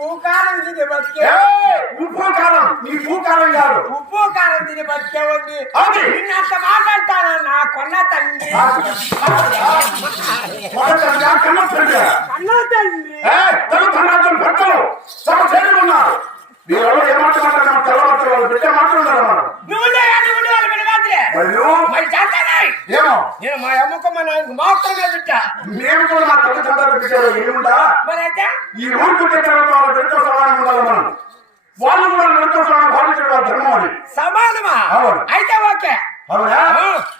భూకారం తిని బతికే ఉప్పు కారం నీ ఉప్పు కారం కాదు. ఉప్పు కారం తిని బతికేవండి. నిన్నంత మాట్లాడతాను? నా కొన్న తండ్రి. కన్న తండ్రి భర్తలు. సభ చేరుకున్నారు మీరెవరు ఏ మాట పెట్టే మాట్లాడారు మనం. నువ్వు నువ్వు వాళ్ళు వినగాదులే మరి చేస్తానాయ్ ఏమో? నేను మా అమ్మకు మా నాయనకు మాత్రమే బిడ్డ మేము కూడా మా తల్లిదండ్రులు పెట్టారు ఏముందా? మరి అయితే? ఈ ఊరు పుట్టిన తర్వాత వాళ్ళ పెద్ద సమానం ఉండాలి మనం. వాళ్ళు కూడా ఎంతో సమానం భావించడం వాళ్ళ ధర్మం అది. సమానమా. అయితే ఓకే. అవునా.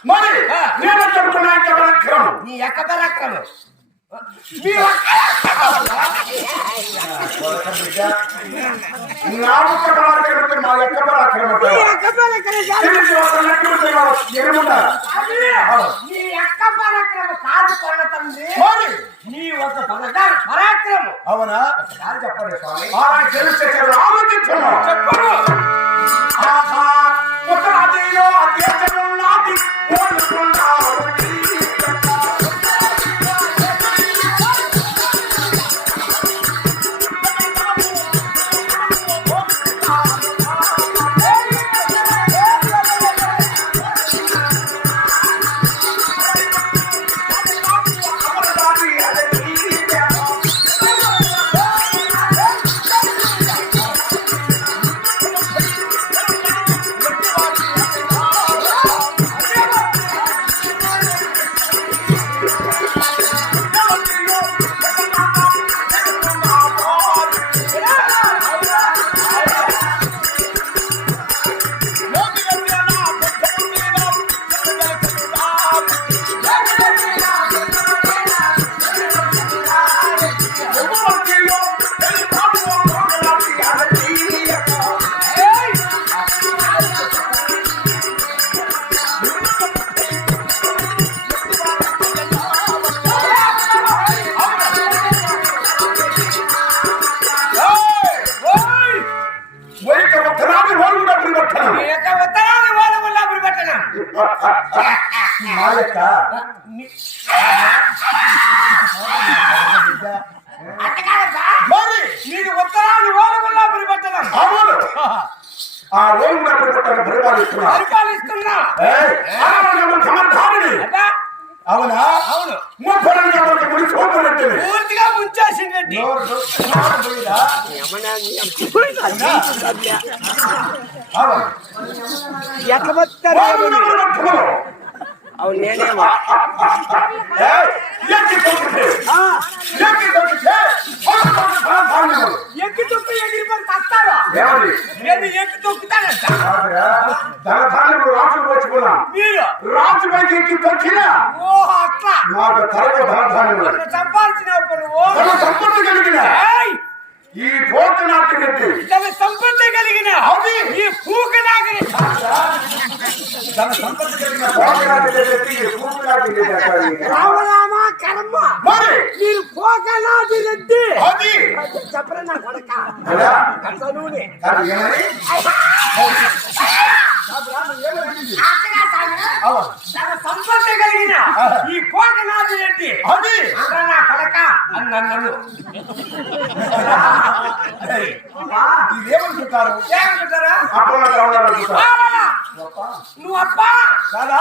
మరి. నేను చెబుతున్నా క్రమం నీ ఎక్క పరాక్రమం. మా యొక్క పరాక్రమం కాదు కొన్న తండ్రి నీ ఒక పరగారు పరాక్రమం అవునా చెప్పండి. స్వామి తెలిస్తే ఆహా మా యొక్క మరి నీకు ఉత్తరాది వాళ్ళ వల్ల అభిపట్టణ అవును. ఆ కూడా పరివర్తన పరిపాలిస్తున్నా. పరిపాలిస్తున్నా. అదా అవునా? అవును. ముప్పరంగా మనకి ముడి చూపనట్టివి పూర్తిగా ముంచేసిందండి. ఎట్లా రక్షణలు. అవును నేనేమో. ధనధాన్యములు నన్ను సంపాదించినప్పుడు నువ్వు తన సంపత్తి కలిగిన ఏయ్! ఈ పోటు నాటి రెడ్డి తన సంపత్తి కలిగిన అది. ఈ పూక నాగరి తన సంపత్తి కలిగిన పోటు నాటి రెడ్డి ఈ పూటు నాటి రెడ్డి అంటారు. రామరామ కర్మ మరి మీరు పోకనాది రెడ్డి అది చెప్పరా నా కొడక కదా? చదువుని అది ఏమని? అక్కగా సాగు. అవును. తన సంపత్తి కలిగిన ఈ పోకనాది రెడ్డి అది అందరూ నా కొడక అన్న నన్ను ఇదేమనుకుంటారు ఏమంటారా అప్పుడు కావాలనుకుంటారు నువ్వు అబ్బా కాదా.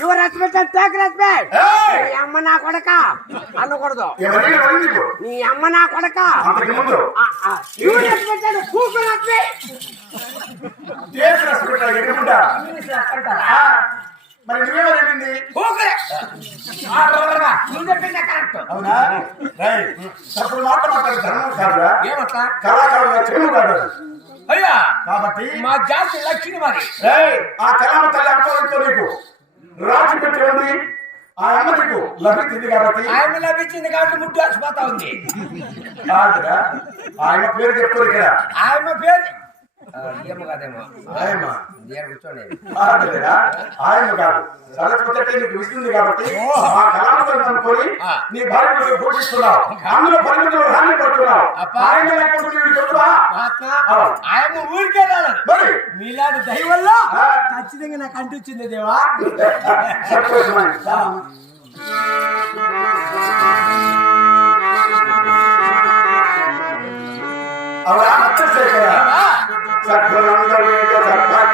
యువర్ రెస్పెక్ట్ టేక్ రెస్పెక్ట్ అమ్మ నా కొడక? అనకూడదు? నీ అమ్మ నా కొడక. రెస్పెక్ట్ కూకు రెస్పెక్ట్ ఆ, మరి నువ్వేమనింది అవునా? రైట్. తప్పుడు మాట మాట్లాడే ధర్మం కాదురా ఏమట్లా కళాకారుల చెడు కాదు అయ్యా! కాబట్టి మా జాతి లక్ష్మి మరి. ఆ కళామ తల్లి అంతవరకు నీకు రాజు పెట్టి ఉంది. ఆ అమ్మ నీకు లభించింది కాబట్టి ఆయన లభించింది కాబట్టి ముట్టు వచ్చిపోతా ఉంది. కాదురా. ఆయన పేరు చెప్తారు ఇక్కడ. ఆయన పేరు ఆ, ఏమో కాదేమో ఆయమ్మ. దేని కూర్చోండి. కాదురా ఆయన కాదు సరస్వతి నీకు ఇస్తుంది కాబట్టి ఆ కళామ తల్లి అనుకొని ఆ. నీ భార్య పోషిస్తున్నావు అందులో పరిమితులు హాని పడుతున్నావు. అబ్బా. ఆయన లేకపోతే నీకు చెప్తున్నా మహాత్మా అవును. ఆయన ఊరికే రాలేదు. మరి? మీలాంటి. ఖచ్చితంగా నాకు అంటించింది దేవా. సంతోషమైంది সাক্ষর আন্দোলনের কথা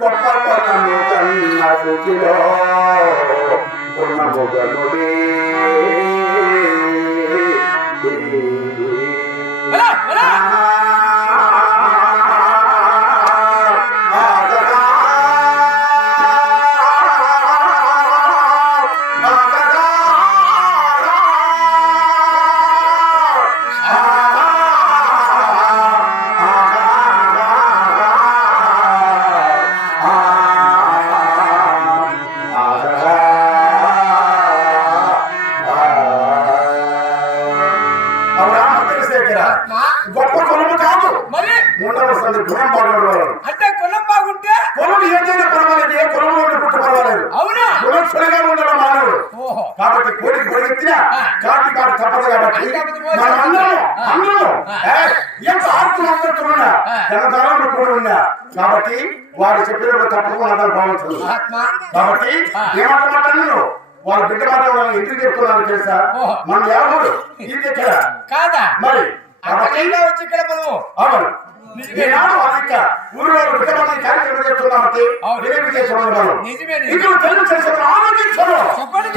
గొప్ప పదము కన్న సుఖిలో ఉన్న మొగనుడే గుణం బాగుండవాలి అంటే కులం బాగుంటే? కులం ఏదైనా పర్వాలేదు ఏ కులంలో పుట్టు పర్వాలేదు అవునా? గుణక్షుడిగా ఉండడం మానవుడు కాబట్టి కోడికి పొడిగిచ్చినా కాటి కాటు తప్పదు కాబట్టి అందరం. అందరం. ఎంత ఆత్మహత్తున్నా ఆ. జనదానంలో కూడా ఉన్నా కాబట్టి వారు చెప్పినప్పుడు తప్పకుండా అందరూ మహాత్మా కాబట్టి ఆ. ఏమాట మాట్లాడు వాళ్ళ బిడ్డ మాట ఎందుకు చెప్తున్నాను తెలుసా. మన ఎవరు? ఇది ఇక్కడ కాదా? మరి ఇక్కడ అవును. ఈనాడు అనేక ఊరిలో విధమైన కార్యక్రమం చేస్తున్నామంటే చేస్తున్నాం నిజమే, నిజమే. ఇటు తెలుగు చేసిన ఆలోచించరు చెప్పండి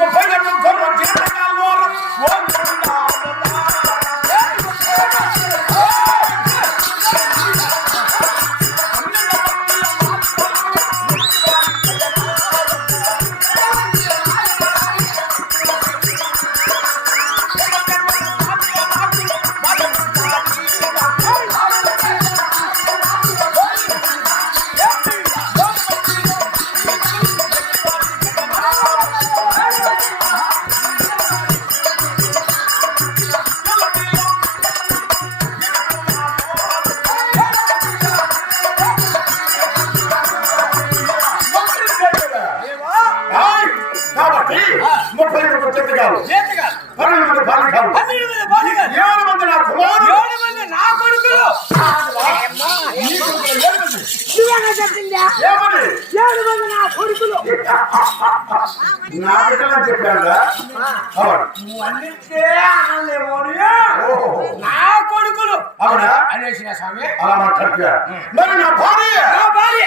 ముప్పై రెండు ఓం ఏడు మంది నా కుమారులు ఏడు మంది నా కొడుకులు నువ్వేనా చెప్పిందా ఏడు మంది నా కొడుకులు నా బిడ్డలని చెప్పాను నువ్వు అందిస్తే అనలేమో నా కొడుకులు అవునా అనేసిన స్వామి అలా మాట్లాడుతున్నా మరి నా భార్య నా భార్య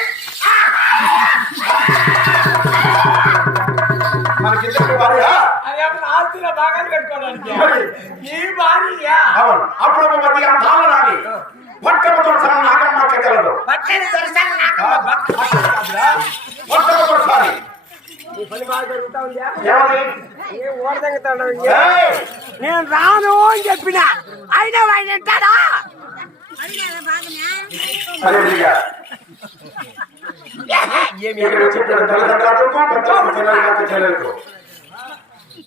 భార్య అదేమన్నా ఆస్తిలో భాగాలు పెట్టుకోవడానికి. మరి ఈ భార్య. అప్పుడు రాని పట్టణంతో సహా నాగమ్మ! నేను రాను అని చెప్పిన. అయినా వాడు వింటాడా. ఏమి చెప్పిన తల్లిదండ్రులకు పెద్దలకు